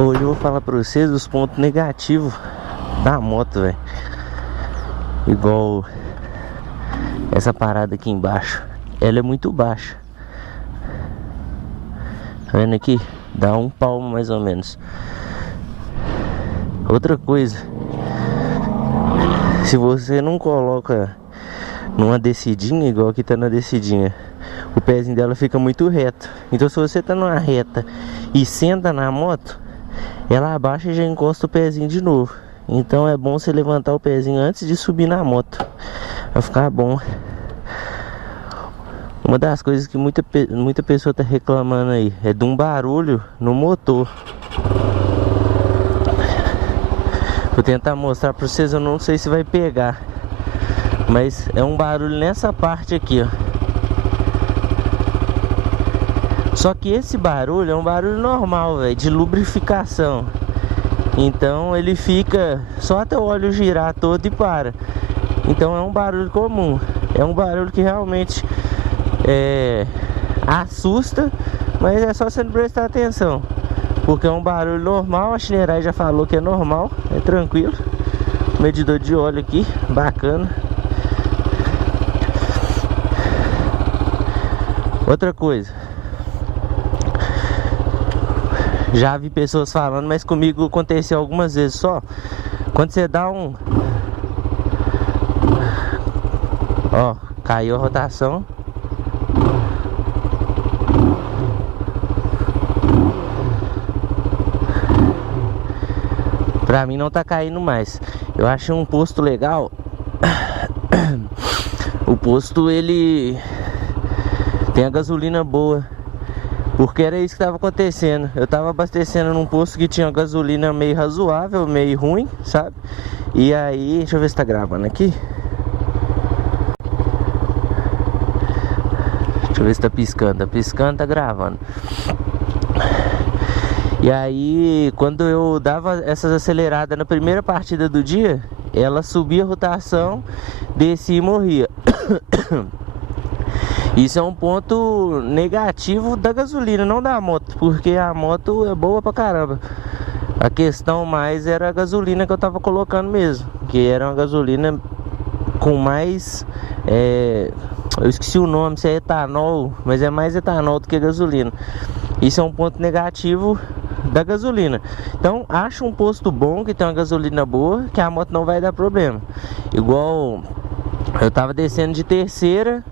Hoje eu vou falar pra vocês os pontos negativos da moto, velho. Igual essa parada aqui embaixo. Ela é muito baixa. Tá vendo aqui? Dá um palmo mais ou menos. Outra coisa, se você não coloca numa descidinha, igual aqui tá na descidinha, o pezinho dela fica muito reto. Então se você tá numa reta e senta na moto, ela abaixa e já encosta o pezinho de novo. Então é bom você levantar o pezinho antes de subir na moto, vai ficar bom. Uma das coisas que muita pessoa tá reclamando aí é de um barulho no motor. Vou tentar mostrar pra vocês, eu não sei se vai pegar, mas é um barulho nessa parte aqui, ó. Só que esse barulho é um barulho normal, velho, de lubrificação. Então ele fica só até o óleo girar todo e para. Então é um barulho comum. É um barulho que realmente assusta, mas é só você não prestar atenção, porque é um barulho normal. A Shinerai já falou que é normal, é tranquilo. Medidor de óleo aqui, bacana. Outra coisa, já vi pessoas falando, mas comigo aconteceu algumas vezes só. Quando você dá um... Ó, caiu a rotação. Pra mim não tá caindo mais. Eu achei um posto legal. O posto, ele tem a gasolina boa, porque era isso que estava acontecendo. Eu tava abastecendo num posto que tinha gasolina meio razoável, meio ruim, sabe? E aí, deixa eu ver se tá gravando aqui. Deixa eu ver se tá piscando. Tá piscando, tá gravando. E aí, quando eu dava essas aceleradas na primeira partida do dia, ela subia a rotação, descia e morria. Isso é um ponto negativo da gasolina, não da moto, porque a moto é boa pra caramba. A questão mais era a gasolina que eu tava colocando mesmo, que era uma gasolina com mais... eu esqueci o nome, se é etanol, mas é mais etanol do que gasolina. Isso é um ponto negativo da gasolina. Então acha um posto bom, que tem uma gasolina boa, que a moto não vai dar problema. Igual eu tava descendo de terceira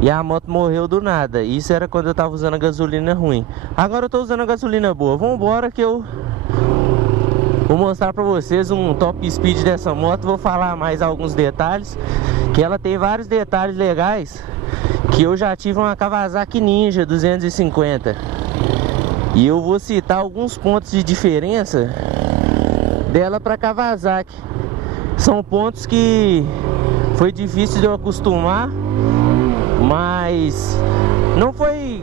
e a moto morreu do nada. Isso era quando eu tava usando a gasolina ruim. Agora eu tô usando a gasolina boa. Vambora que eu vou mostrar pra vocês um top speed dessa moto. Vou falar mais alguns detalhes, que ela tem vários detalhes legais, que eu já tive uma Kawasaki Ninja 250. E eu vou citar alguns pontos de diferença dela para Kawasaki. São pontos que foi difícil de eu acostumar, mas não foi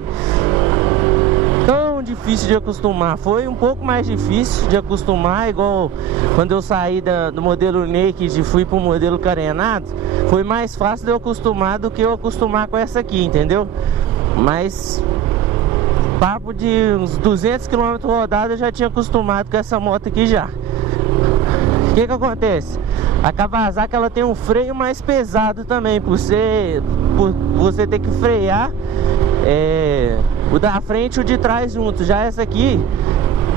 tão difícil de acostumar. Foi um pouco mais difícil de acostumar, igual quando eu saí do modelo Naked e fui para o modelo carenado. Foi mais fácil de eu acostumar do que eu acostumar com essa aqui, entendeu? Mas papo de uns 200 km rodado eu já tinha acostumado com essa moto aqui já. O que acontece? A Kawasaki, ela tem um freio mais pesado também, por você ter que frear o da frente e o de trás junto. Já essa aqui,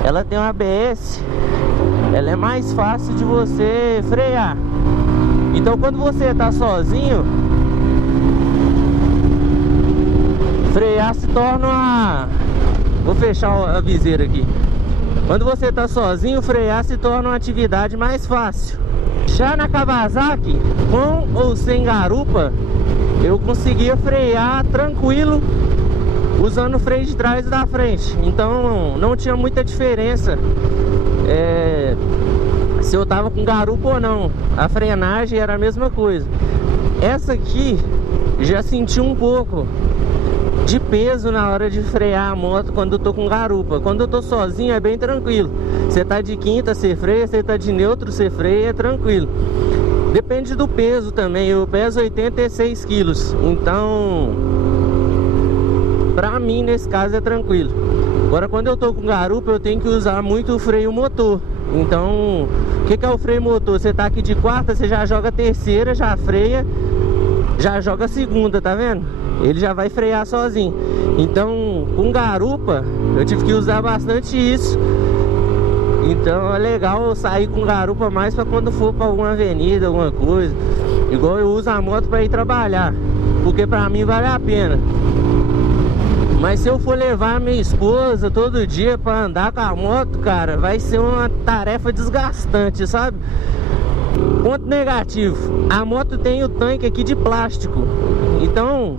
ela tem um ABS, ela é mais fácil de você frear. Então quando você tá sozinho, frear se torna uma... Vou fechar a viseira aqui. Quando você tá sozinho, frear se torna uma atividade mais fácil. Já na Kawasaki, com ou sem garupa, eu conseguia frear tranquilo usando o freio de trás e da frente. Então não tinha muita diferença se eu tava com garupa ou não. A frenagem era a mesma coisa. Essa aqui já senti um pouco de peso na hora de frear a moto quando eu tô com garupa. Quando eu tô sozinho é bem tranquilo. Você tá de quinta, você freia. Você tá de neutro, você freia, é tranquilo. Depende do peso também. Eu peso 86 quilos. Então, pra mim, nesse caso, é tranquilo. Agora quando eu tô com garupa eu tenho que usar muito o freio motor. Então, o que é o freio motor? Você tá aqui de quarta, você já joga a terceira, já freia, já joga a segunda, tá vendo? Ele já vai frear sozinho. Então, com garupa, eu tive que usar bastante isso. Então é legal eu sair com garupa mais pra quando for pra alguma avenida, alguma coisa. Igual eu uso a moto pra ir trabalhar, porque pra mim vale a pena. Mas se eu for levar minha esposa todo dia pra andar com a moto, cara, vai ser uma tarefa desgastante, sabe? Ponto negativo, a moto tem o tanque aqui de plástico. Então,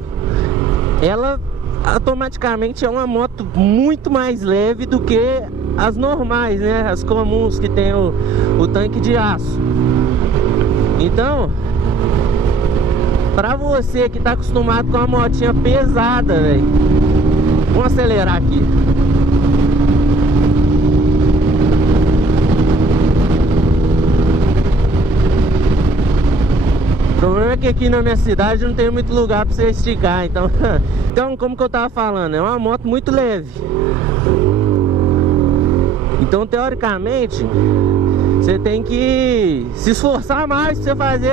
ela automaticamente é uma moto muito mais leve do que as normais, né? As comuns que tem o tanque de aço. Então, pra você que tá acostumado com uma motinha pesada, velho, vamos acelerar aqui. O problema é que aqui na minha cidade não tem muito lugar pra você esticar, então como que eu tava falando, é uma moto muito leve. Então teoricamente você tem que se esforçar mais pra você fazer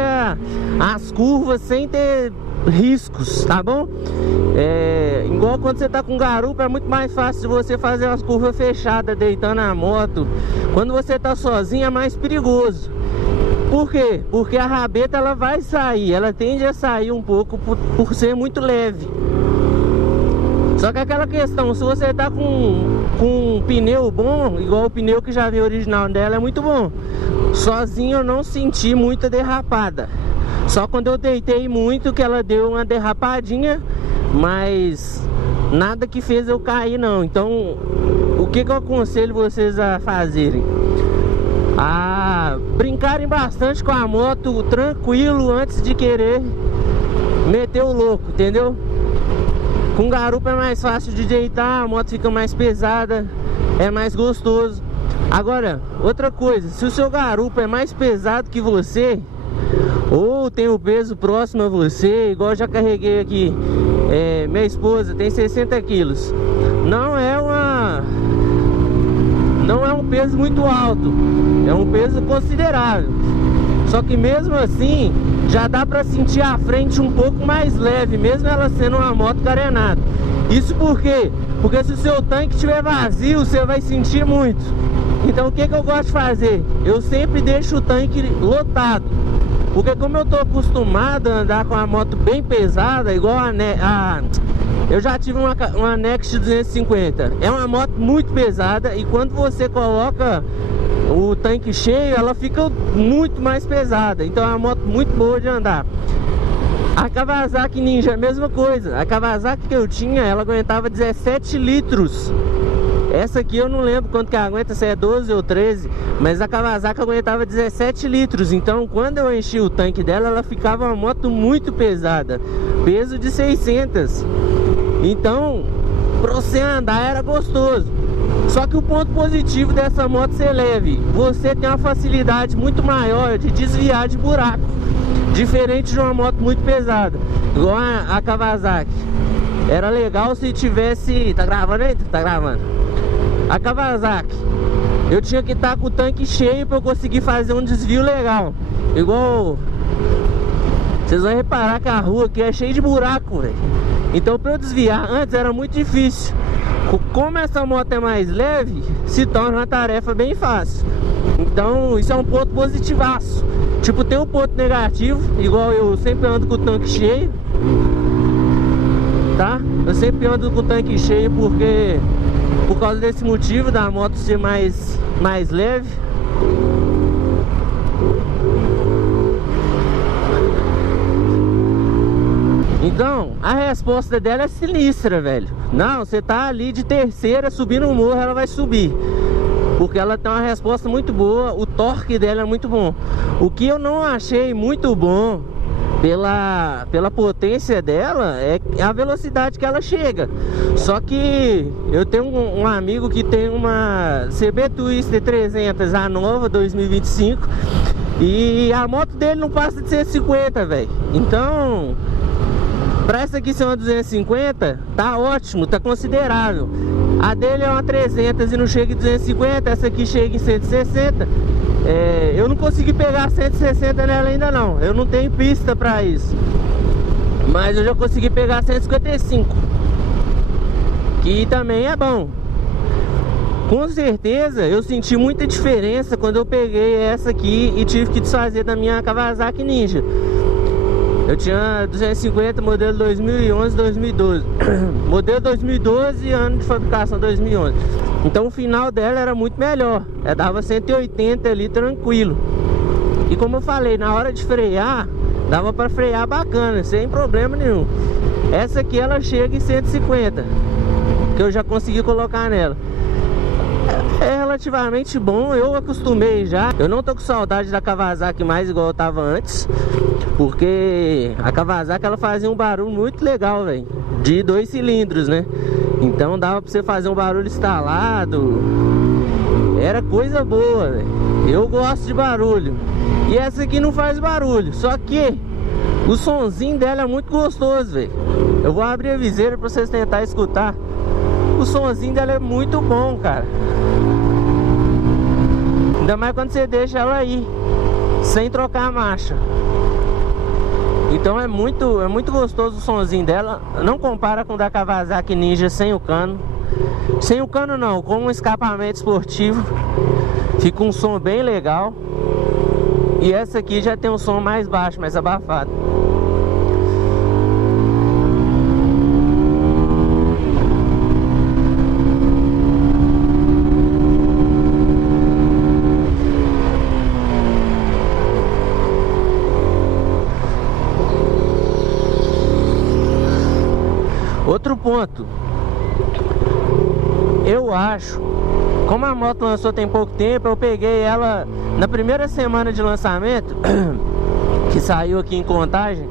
as curvas sem ter riscos, tá bom? Igual quando você tá com garupa é muito mais fácil de você fazer as curvas fechadas deitando a moto. Quando você tá sozinho é mais perigoso. Por quê? Porque a rabeta ela vai sair, ela tende a sair um pouco por ser muito leve. Só que aquela questão, se você tá com um pneu bom, igual o pneu que já veio original dela, é muito bom. Sozinho eu não senti muita derrapada. Só quando eu deitei muito que ela deu uma derrapadinha, mas nada que fez eu cair não. Então, o que eu aconselho vocês a fazerem? A brincarem bastante com a moto, tranquilo, antes de querer meter o louco, entendeu? Com garupa é mais fácil de deitar, a moto fica mais pesada, é mais gostoso. Agora, outra coisa, se o seu garupa é mais pesado que você, ou tem o peso próximo a você, igual eu já carreguei aqui, minha esposa tem 60 quilos, não é um peso muito alto, é um peso considerável. Só que mesmo assim, já dá pra sentir a frente um pouco mais leve, mesmo ela sendo uma moto carenada. Isso por quê? Porque se o seu tanque estiver vazio, você vai sentir muito. Então o que eu gosto de fazer? Eu sempre deixo o tanque lotado. Porque como eu tô acostumado a andar com a moto bem pesada, igual eu já tive uma Next 250. É uma moto muito pesada e quando você coloca o tanque cheio, ela fica muito mais pesada. Então é uma moto muito boa de andar. A Kawasaki Ninja é a mesma coisa. A Kawasaki que eu tinha, ela aguentava 17 litros. Essa aqui eu não lembro quanto que aguenta, se é 12 ou 13. Mas a Kawasaki aguentava 17 litros. Então quando eu enchi o tanque dela, ela ficava uma moto muito pesada. Peso de 600. Então, pra você andar era gostoso. Só que o ponto positivo dessa moto ser leve, você tem uma facilidade muito maior de desviar de buraco, diferente de uma moto muito pesada, igual a Kawasaki. Era legal se tivesse... Tá gravando aí? Tá gravando. A Kawasaki, eu tinha que estar com o tanque cheio pra eu conseguir fazer um desvio legal. Igual... Vocês vão reparar que a rua aqui é cheia de buraco, velho. Então pra eu desviar antes era muito difícil. Como essa moto é mais leve, se torna uma tarefa bem fácil. Então isso é um ponto positivaço. Tipo, tem um ponto negativo, igual eu sempre ando com o tanque cheio, tá? Eu sempre ando com o tanque cheio por causa desse motivo da moto ser mais leve. Então, a resposta dela é sinistra, velho. Não, você tá ali de terceira, subindo o morro, ela vai subir. Porque ela tem uma resposta muito boa, o torque dela é muito bom. O que eu não achei muito bom pela potência dela é a velocidade que ela chega. Só que eu tenho um amigo que tem uma CB Twister 300, a nova, 2025. E a moto dele não passa de 150, velho. Então... Pra essa aqui ser uma 250, tá ótimo, tá considerável. A dele é uma 300 e não chega em 250, essa aqui chega em 160. Eu não consegui pegar 160 nela ainda não, eu não tenho pista pra isso. Mas eu já consegui pegar 155, que também é bom. Com certeza eu senti muita diferença quando eu peguei essa aqui e tive que desfazer da minha Kawasaki Ninja. Eu tinha 250, modelo 2011, 2012. Modelo 2012, ano de fabricação 2011. Então o final dela era muito melhor. Ela dava 180 ali tranquilo. E como eu falei, na hora de frear, dava pra frear bacana, sem problema nenhum. Essa aqui ela chega em 150, que eu já consegui colocar nela. É relativamente bom, eu acostumei já. Eu não tô com saudade da Kawasaki mais igual eu tava antes, porque a Kawasaki ela fazia um barulho muito legal, velho, de 2 cilindros, né? Então dava pra você fazer um barulho instalado. Era coisa boa, velho. Eu gosto de barulho. E essa aqui não faz barulho, só que o sonzinho dela é muito gostoso, velho. Eu vou abrir a viseira pra vocês tentarem escutar. O sonzinho dela é muito bom, cara. Ainda mais quando você deixa ela aí, sem trocar a marcha. Então é muito gostoso o sonzinho dela. Não compara com o da Kawasaki Ninja sem o cano. Sem o cano não, com um escapamento esportivo fica um som bem legal. E essa aqui já tem um som mais baixo, mais abafado. Outro ponto, eu acho, como a moto lançou tem pouco tempo, eu peguei ela na primeira semana de lançamento, que saiu aqui em Contagem.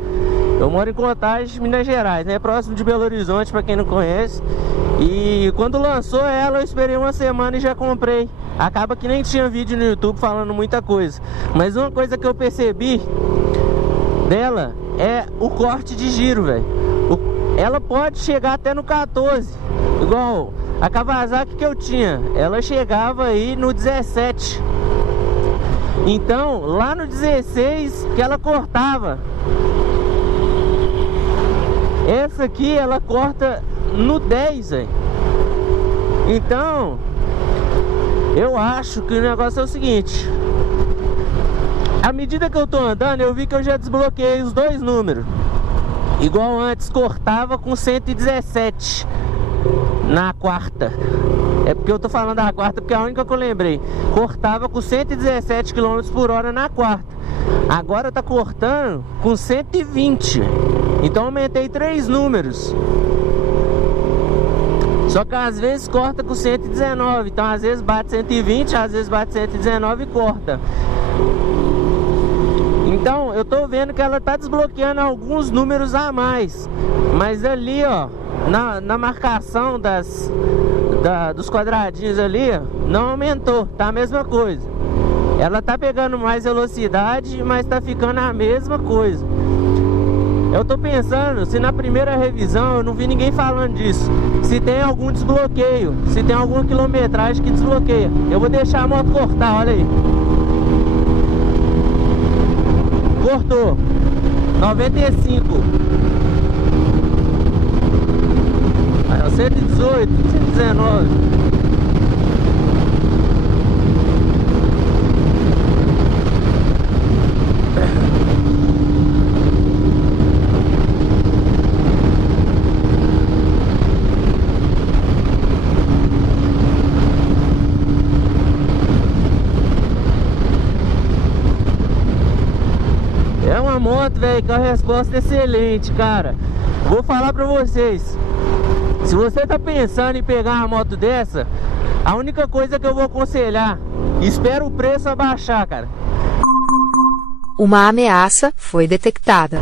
Eu moro em Contagem, Minas Gerais, né? Próximo de Belo Horizonte, pra quem não conhece. E quando lançou ela, eu esperei uma semana e já comprei. Acaba que nem tinha vídeo no YouTube falando muita coisa. Mas uma coisa que eu percebi dela é o corte de giro, velho. Ela pode chegar até no 14, igual a Kawasaki que eu tinha, ela chegava aí no 17. Então lá no 16 que ela cortava. Essa aqui ela corta no 10, véio. Então eu acho que o negócio é o seguinte: à medida que eu tô andando, eu vi que eu já desbloqueei os 2 números. Igual antes, cortava com 117 na quarta. É porque eu tô falando da quarta porque é a única que eu lembrei. Cortava com 117 km por hora na quarta. Agora tá cortando com 120. Então aumentei 3 números. Só que às vezes corta com 119. Então às vezes bate 120, às vezes bate 119 e corta. Então eu tô vendo que ela tá desbloqueando alguns números a mais. Mas ali, ó, na marcação dos quadradinhos ali, ó, não aumentou, tá a mesma coisa. Ela tá pegando mais velocidade, mas tá ficando a mesma coisa. Eu tô pensando se na primeira revisão, eu não vi ninguém falando disso, se tem algum desbloqueio, se tem alguma quilometragem que desbloqueia. Eu vou deixar a moto cortar, olha aí. Cortou 95. Aí, 118, 119. É uma moto, velho, com a resposta excelente, cara. Vou falar pra vocês, se você tá pensando em pegar uma moto dessa, a única coisa que eu vou aconselhar, espera o preço abaixar, cara. Uma ameaça foi detectada.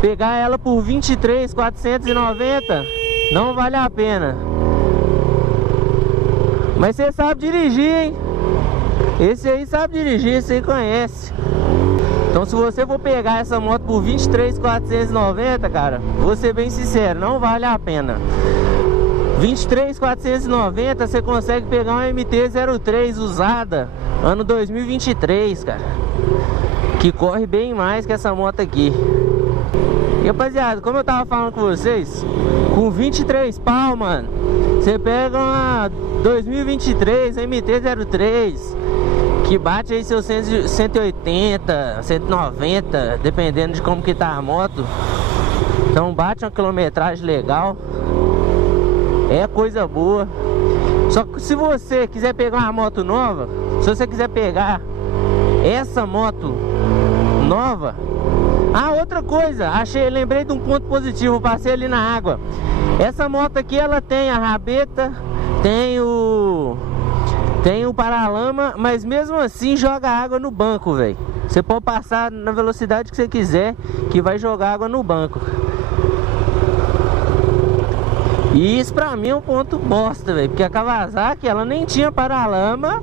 Pegar ela por 23.490 não vale a pena. Mas você sabe dirigir, hein? Esse aí sabe dirigir, esse aí conhece. Então se você for pegar essa moto por 23.490, cara, vou ser bem sincero, não vale a pena. 23.490 você consegue pegar uma MT-03 usada, ano 2023, cara, que corre bem mais que essa moto aqui. E rapaziada, como eu tava falando com vocês, com 23 pau, mano, você pega uma 2023 MT-03 que bate aí seus 180, 190, dependendo de como que tá a moto. Então bate uma quilometragem legal, é coisa boa. Só que se você quiser pegar uma moto nova, se você quiser pegar essa moto nova... Ah, outra coisa, lembrei de um ponto positivo, passei ali na água. Essa moto aqui, ela tem a rabeta, tem o paralama, mas mesmo assim joga água no banco, velho. Você pode passar na velocidade que você quiser, que vai jogar água no banco. E isso pra mim é um ponto bosta, velho, porque a Kawasaki, ela nem tinha paralama,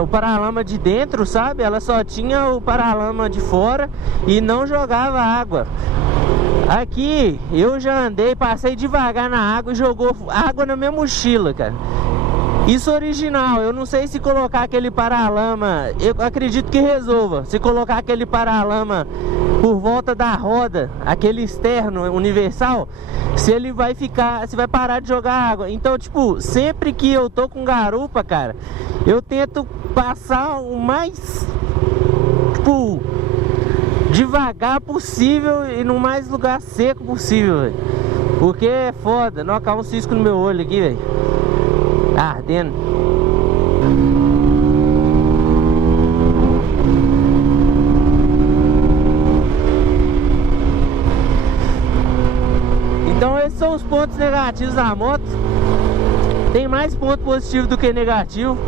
o paralama de dentro, sabe? Ela só tinha o paralama de fora e não jogava água. Aqui eu já andei, passei devagar na água e jogou água na minha mochila, cara. Isso original, eu não sei se colocar aquele paralama, eu acredito que resolva. Se colocar aquele paralama por volta da roda, aquele externo universal, se ele vai ficar, se vai parar de jogar água. Então, tipo, sempre que eu tô com garupa, cara, eu tento passar o mais, tipo, devagar possível e no mais lugar seco possível, velho. Porque é foda, não acaba um cisco no meu olho aqui, velho. Ardendo. Então esses são os pontos negativos da moto. Tem mais ponto positivo do que negativo.